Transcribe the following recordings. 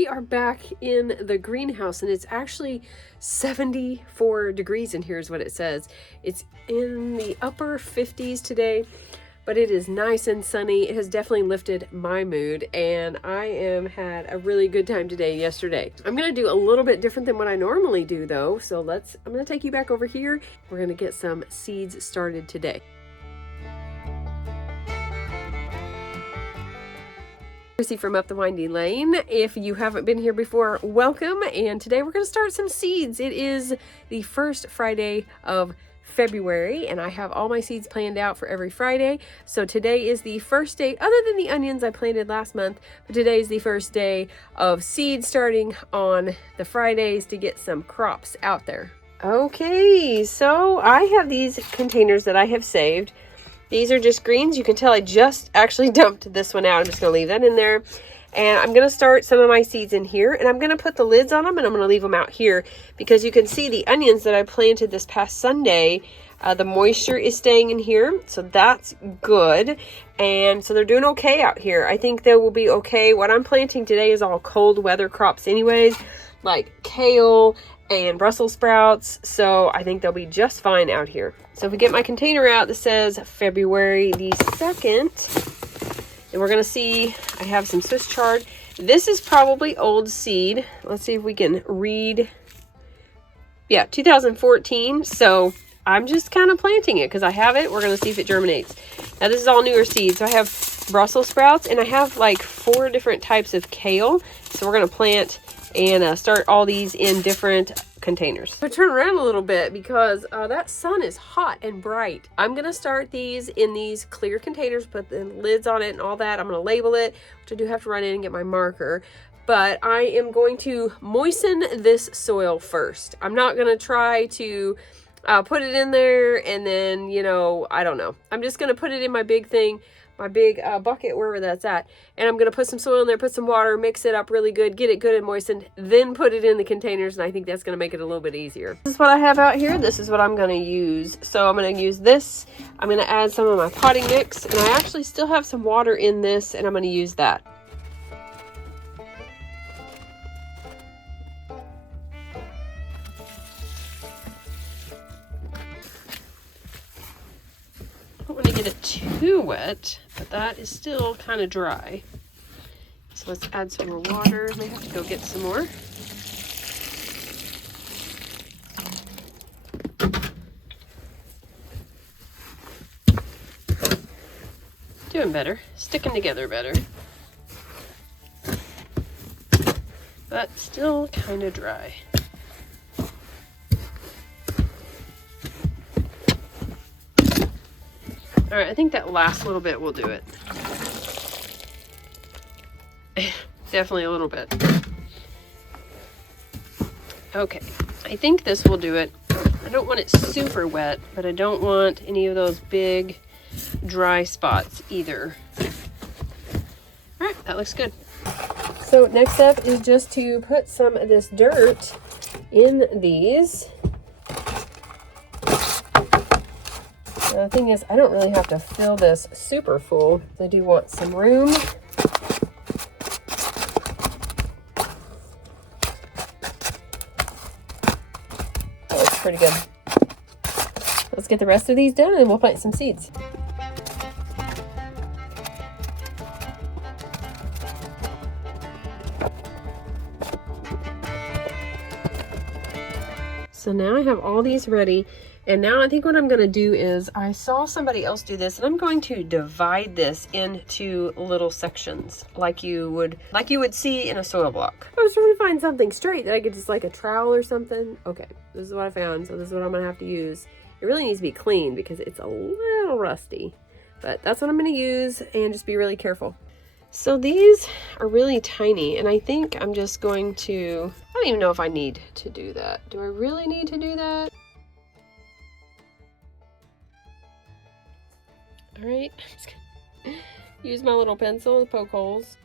We are back in the greenhouse and it's actually 74 degrees in here is what it says. It's in the upper 50s today, but it is nice and sunny. It has definitely lifted my mood and I had a really good time today yesterday. I'm gonna do a little bit different than what I normally do though. So I'm gonna take you back over here. We're gonna get some seeds started today. From Up the Windy Lane. If you haven't been here before, welcome. And today we're going to start some seeds. It is the first Friday of February and I have all my seeds planned out for every Friday. So today is the first day, other than the onions I planted last month, but today is the first day of seed starting on the Fridays to get some crops out there. Okay, so I have these containers that I have saved. These are just greens. You can tell I just actually dumped this one out. I'm just going to leave that in there. And I'm going to start some of my seeds in here. And I'm going to put the lids on them and I'm going to leave them out here. Because you can see the onions that I planted this past Sunday, the moisture is staying in here. So that's good. And so they're doing okay out here. I think they will be okay. What I'm planting today is all cold weather crops anyways. Like kale and Brussels sprouts, so I think they'll be just fine out here. So if we get my container out that says February the 2nd, and we're gonna see, I have some Swiss chard. This is probably old seed. Let's see if we can read. Yeah, 2014, so I'm just kind of planting it because I have it. We're gonna see if it germinates. Now this is all newer seeds. So I have Brussels sprouts and I have like 4 different types of kale. So we're gonna plant and start all these in different containers. I'm gonna turn around a little bit because that sun is hot and bright. I'm gonna start these in these clear containers, put the lids on it and all that. I'm gonna label it, which I do have to run in and get my marker. But I am going to moisten this soil first. I'm not gonna try to put it in there and then, you know, I don't know. I'm just gonna put it in my big thing, my big bucket, wherever that's at. And I'm going to put some soil in there, put some water, mix it up really good, get it good and moistened, then put it in the containers. And I think that's going to make it a little bit easier. This is what I have out here. This is what I'm going to use. So I'm going to use this. I'm going to add some of my potting mix. And I actually still have some water in this and I'm going to use that. I don't want to get it too wet, but that is still kind of dry. So let's add some more water. I may have to go get some more. Doing better, sticking together better. But still kind of dry. All right, I think that last little bit will do it. Definitely a little bit. Okay, I think this will do it. I don't want it super wet, but I don't want any of those big dry spots either. All right, that looks good. So next up is just to put some of this dirt in these. The thing is, I don't really have to fill this super full. I do want some room. That looks pretty good. Let's get the rest of these done and we'll plant some seeds. So now I have all these ready. And now I think what I'm going to do is, I saw somebody else do this, and I'm going to divide this into little sections like you would see in a soil block. I was trying to find something straight that I could just, like a trowel or something. Okay, this is what I found, so this is what I'm going to have to use. It really needs to be clean because it's a little rusty, but that's what I'm going to use, and just be really careful. So these are really tiny, and I think I'm just going to, I don't even know if I need to do that. Do I really need to do that? All right, I'm just gonna use my little pencil to poke holes.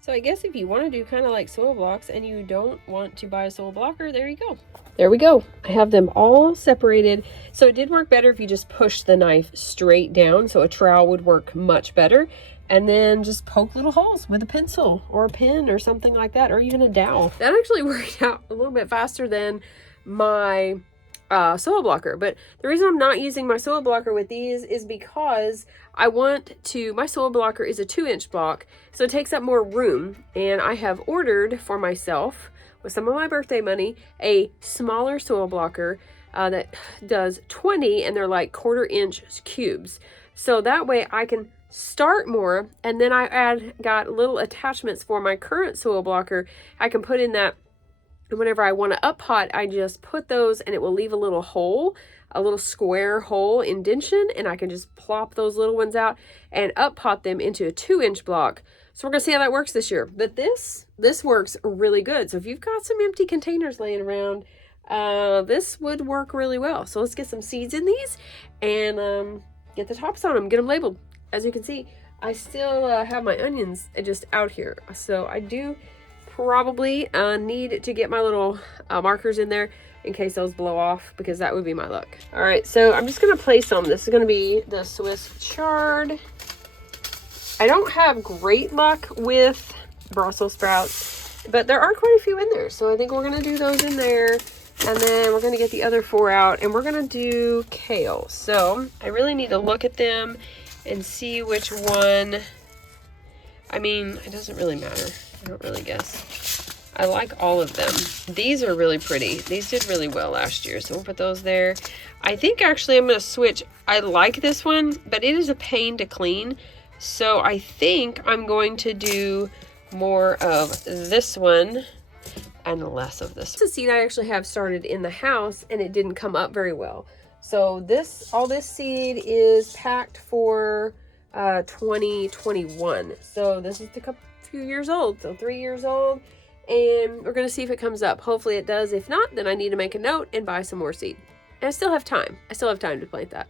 So I guess if you want to do kind of like soil blocks and you don't want to buy a soil blocker, there you go. There we go. I have them all separated. So it did work better if you just push the knife straight down. So a trowel would work much better. and then just poke little holes with a pencil or a pen or something like that, or even a dowel. That actually worked out a little bit faster than my soil blocker. But the reason I'm not using my soil blocker with these is because I want to, my soil blocker is a 2-inch block, so it takes up more room, and I have ordered for myself with some of my birthday money a smaller soil blocker that does 20, and they're like 1/4-inch cubes, so that way I can start more, and then I got little attachments for my current soil blocker I can put in that. And whenever I want to up pot, I just put those, and it will leave a little hole, a little square hole indentation, and I can just plop those little ones out and up pot them into a 2-inch block. So we're gonna see how that works this year. But this works really good. So if you've got some empty containers laying around, this would work really well. So let's get some seeds in these and get the tops on them, get them labeled. As you can see, I still have my onions just out here. So I do probably need to get my little markers in there in case those blow off, because that would be my luck. All right, so I'm just gonna place them. This is gonna be the Swiss chard. I don't have great luck with Brussels sprouts, but there are quite a few in there. So I think we're gonna do those in there, and then we're gonna get the other 4 out, and we're gonna do kale. So I really need to look at them and see which one. I mean, it doesn't really matter. I don't really guess. I like all of them. These are really pretty. These did really well last year, so we'll put those there. I think actually I'm going to switch. I like this one, but it is a pain to clean. So I think I'm going to do more of this one and less of this. This is a seed I actually have started in the house, and it didn't come up very well. So all this seed is packed for 2021. So this is a few years old, so 3 years old, and we're gonna see if it comes up. Hopefully it does. If not, then I need to make a note and buy some more seed. And I still have time. I still have time to plant that.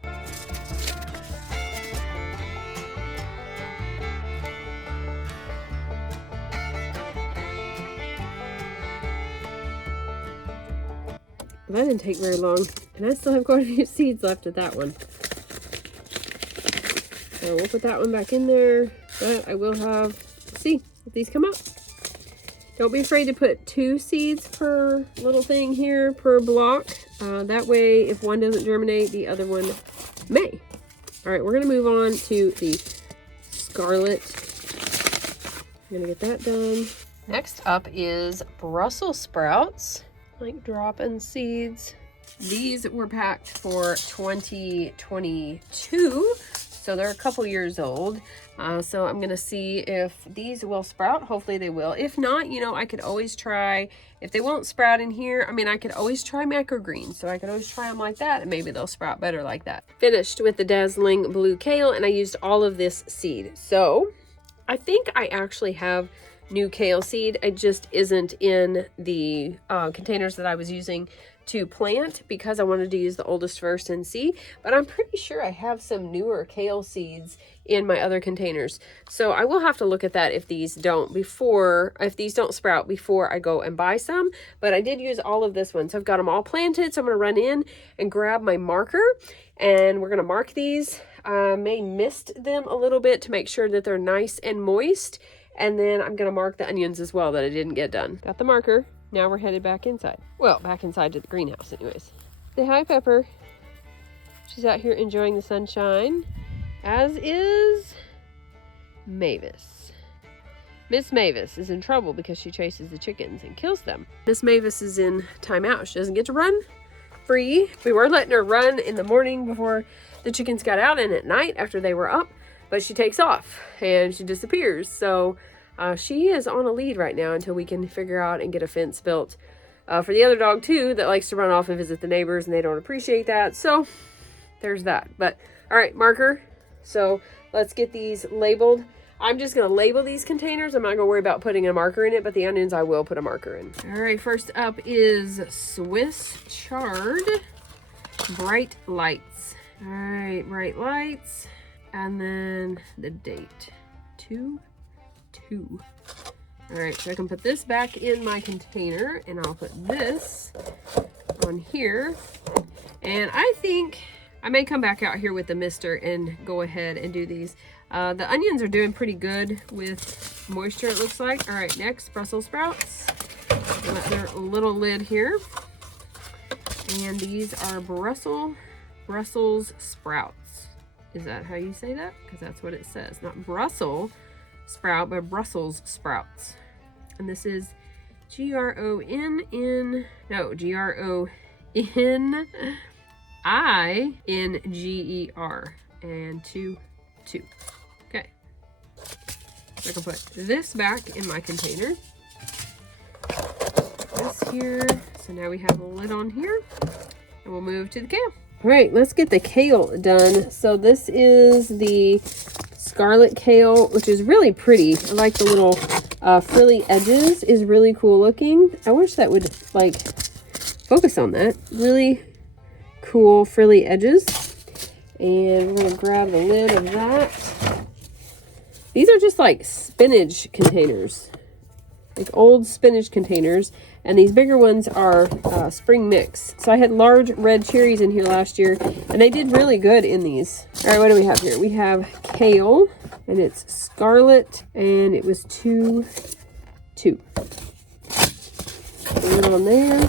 That didn't take very long, and I still have quite a few seeds left at that one. So we'll put that one back in there, but I will have, see if these come up. Don't be afraid to put 2 seeds per little thing here per block. That way, if one doesn't germinate, the other one may. All right, we're gonna move on to the scarlet. I'm gonna get that done. Next up is Brussels sprouts, like dropping seeds. These were packed for 2022. So they're a couple years old. So I'm gonna see if these will sprout. Hopefully they will. If not, you know, I could always try, if they won't sprout in here, I mean, I could always try microgreens. So I could always try them like that, and maybe they'll sprout better like that. Finished with the dazzling blue kale, and I used all of this seed. So I think I actually have new kale seed. It just isn't in the containers that I was using to plant, because I wanted to use the oldest first and see, but I'm pretty sure I have some newer kale seeds in my other containers. So I will have to look at that if these don't sprout before I go and buy some. But I did use all of this one, so I've got them all planted. So I'm gonna run in and grab my marker, and we're gonna mark these. I may mist them a little bit to make sure that they're nice and moist, and then I'm gonna mark the onions as well that I didn't get done. Got the marker. Now we're headed back inside. Well, back inside to the greenhouse anyways. Say hi, Pepper. She's out here enjoying the sunshine, as is Mavis. Miss Mavis is in trouble because she chases the chickens and kills them. Miss Mavis is in timeout. She doesn't get to run free. We were letting her run in the morning before the chickens got out, and at night after they were up, but she takes off and she disappears. So she is on a lead right now until we can figure out and get a fence built for the other dog too that likes to run off and visit the neighbors, and they don't appreciate that. So there's that. But all right, marker. So let's get these labeled. I'm just going to label these containers. I'm not going to worry about putting a marker in it, but the onions I will put a marker in. All right, first up is Swiss chard, bright lights. All right, bright lights. And then the date, 2/2. All right, so I can put this back in my container, and I'll put this on here. And I think I may come back out here with the mister and go ahead and do these. The onions are doing pretty good with moisture, it looks like. All right, next, Brussels sprouts. Another little lid here. And these are Brussels sprouts. Is that how you say that? Because that's what it says. Not Brussels sprout, but Brussels sprouts. And this is G-R-O-N-N, no, G-R-O-N-I-N-G-E-R, and 2. Okay. So I can put this back in my container. This here. So now we have a lid on here, and we'll move to the kale. All right, let's get the kale done. So this is the scarlet kale, which is really pretty. I like the little frilly edges, is really cool looking. I wish that would like focus on that. Really cool frilly edges. And we're gonna grab the lid of that. These are just like spinach containers, like old spinach containers. And these bigger ones are spring mix. So I had large red cherries in here last year, and they did really good in these. All right, what do we have here? We have kale, and it's scarlet, and it was 2. Put it on there.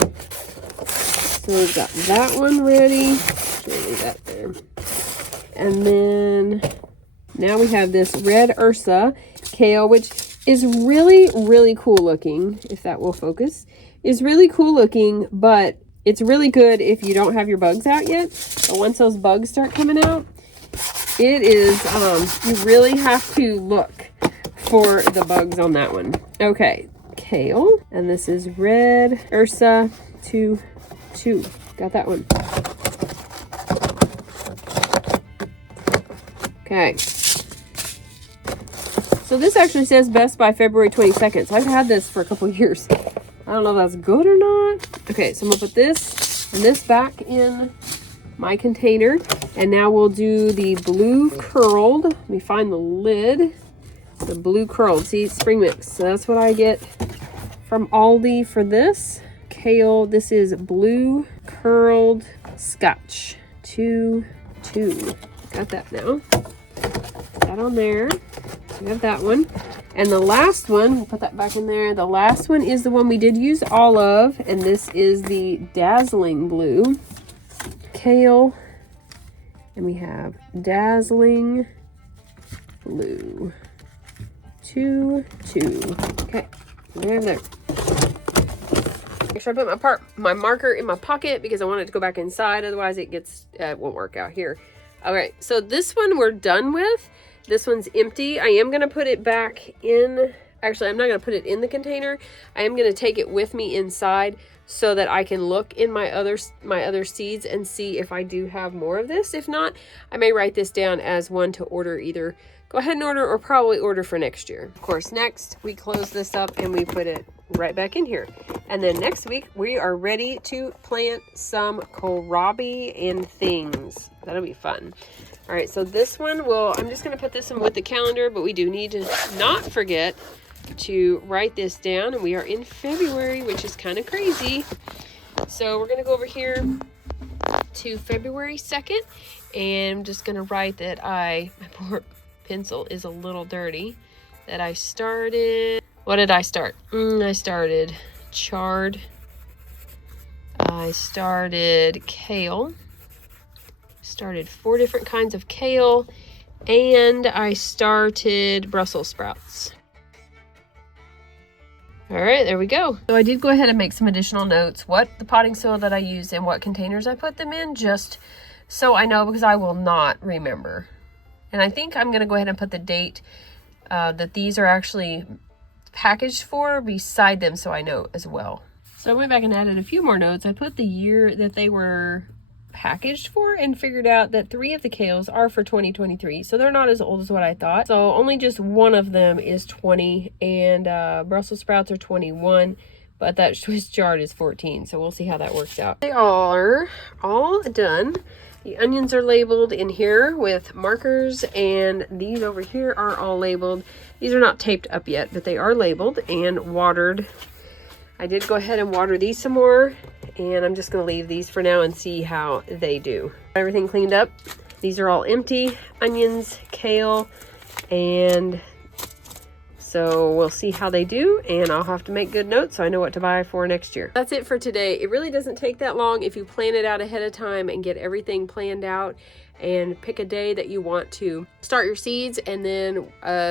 So we've got that one ready. Leave that there. And then now we have this red Ursa kale, which is really, really cool looking, if that will focus. Is really cool looking, but it's really good if you don't have your bugs out yet. But once those bugs start coming out, it is, you really have to look for the bugs on that one. Okay, kale, and this is red Ursa 2. Got that one. Okay. So this actually says best by February 22nd. So I've had this for a couple years. I don't know if that's good or not. Okay, so I'm gonna put this and this back in my container. And now we'll do the blue curled. Let me find the lid. The blue curled, see, spring mix. So that's what I get from Aldi for this. Kale, this is blue curled scotch. 2. Got that now. Put that on there. We have that one. And the last one, we'll put that back in there. The last one is the one we did use all of, and this is the dazzling blue kale. And we have dazzling blue 2. Okay, there. Make sure I put my marker in my pocket because I want it to go back inside. Otherwise it won't work out here. All right, so this one we're done with. This one's empty. I am going to put it back in. Actually, I'm not going to put it in the container. I am going to take it with me inside so that I can look in my other seeds and see if I do have more of this. If not, I may write this down as one to order. Either go ahead and order or probably order for next year. Of course, next we close this up and we put it right back in here. And then next week we are ready to plant some kohlrabi and things. That'll be fun. All right, so this one I'm just going to put this in with the calendar, but we do need to not forget to write this down. And we are in February, which is kind of crazy. So we're going to go over here to February 2nd. And I'm just going to write that my poor pencil is a little dirty. That I started, what did I start? I started chard. I started kale. Started 4 different kinds of kale, and I started Brussels sprouts. All right, there we go. So I did go ahead and make some additional notes, what the potting soil that I used and what containers I put them in, just so I know, because I will not remember. And I think I'm going to go ahead and put the date that these are actually packaged for beside them so I know as well. So I went back and added a few more notes. I put the year that they were packaged for and figured out that 3 of the kales are for 2023, so they're not as old as what I thought. So only just one of them is 20, and Brussels sprouts are 21, but that Swiss chard is 14, so we'll see how that works out. They are all done. The onions are labeled in here with markers, and these over here are all labeled. These are not taped up yet, but they are labeled and watered. I did go ahead and water these some more, and I'm just going to leave these for now and see how they do. Everything cleaned up. These are all empty. Onions, kale, And so we'll see how they do, and I'll have to make good notes so I know what to buy for next year. That's it for today. It really doesn't take that long if you plan it out ahead of time and get everything planned out and pick a day that you want to start your seeds. And then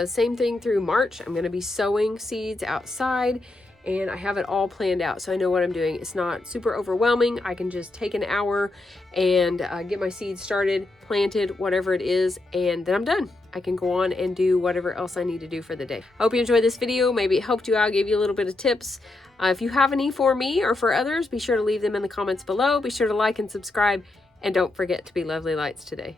same thing through March. I'm going to be sowing seeds outside, and I have it all planned out, so I know what I'm doing. It's not super overwhelming. I can just take an hour and get my seeds started, planted, whatever it is, and then I'm done. I can go on and do whatever else I need to do for the day. I hope you enjoyed this video. Maybe it helped you out, gave you a little bit of tips. If you have any for me or for others, be sure to leave them in the comments below. Be sure to like and subscribe, and don't forget to be lovely lights today.